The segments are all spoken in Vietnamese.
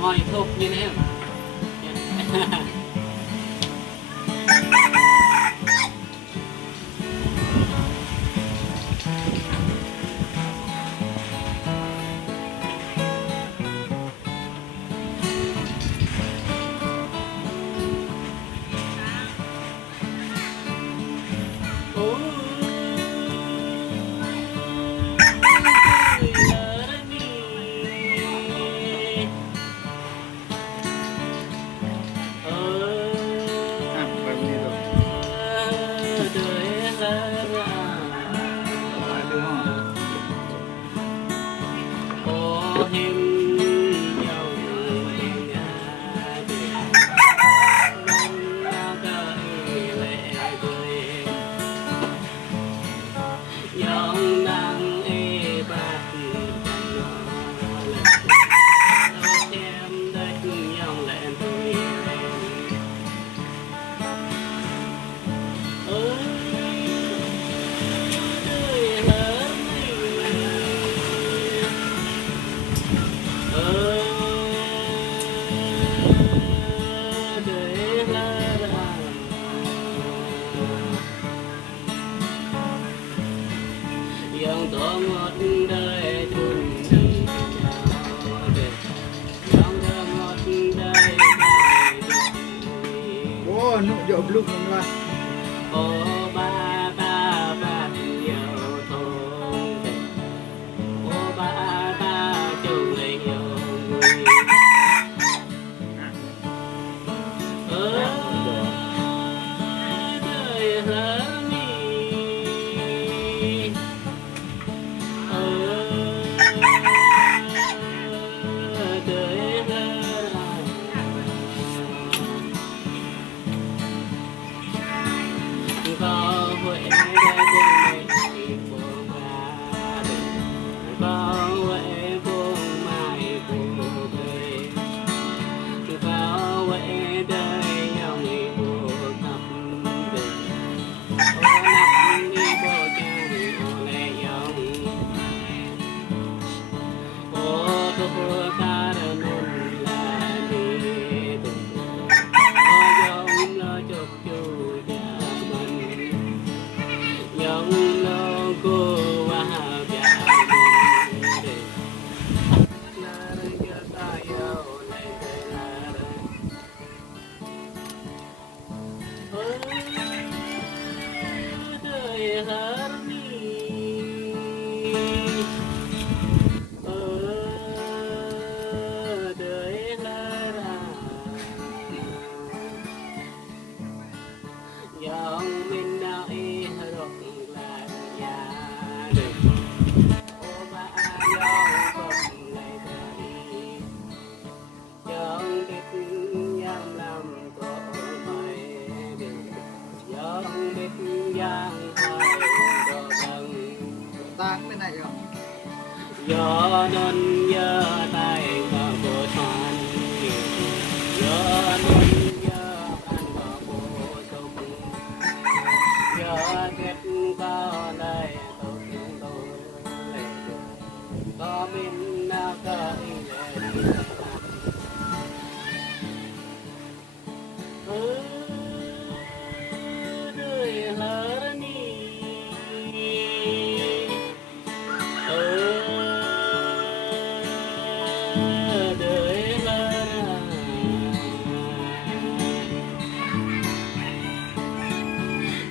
ngồi thục như thế Job belum lah.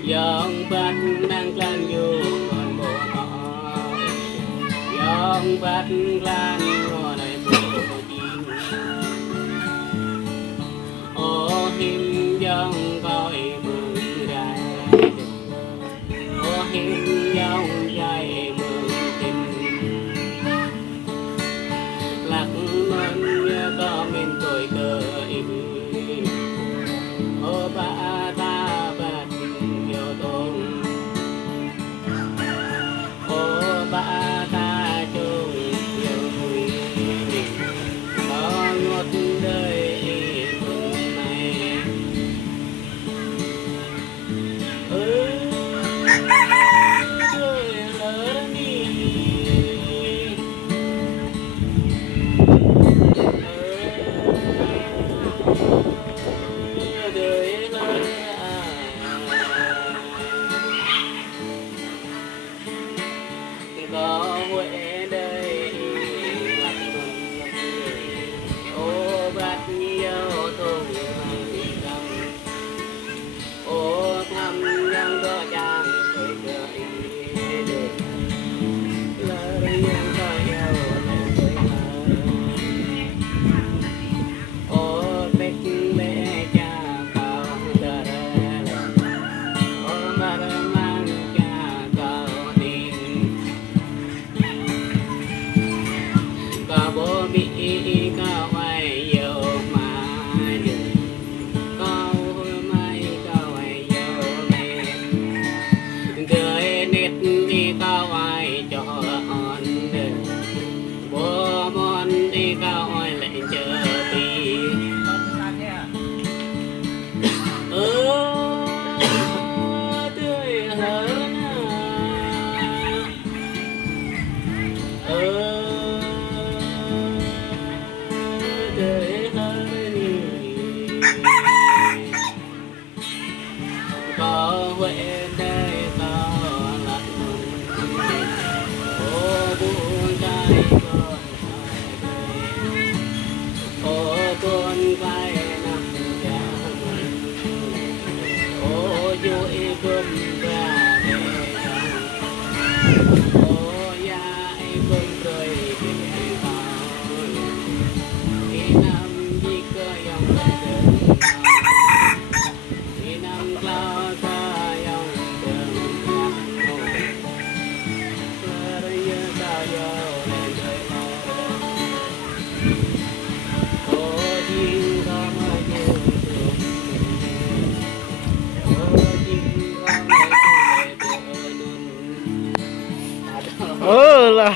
Dòng bát đang lan vô còn bộ nọ dòng bát lan ngồi lại bộ chim ô him dòng coi mừng ra ô him dòng dày mừng tình lạc mân có mình tôi cờ ô ba ta ba ta chung yêu vui Nam jika yang terkenal Minang kelasa yang terkenal Pernya saya lên đời mơ Có duyên có mà dương thường Có duyên có mà dương lệ tựa luôn là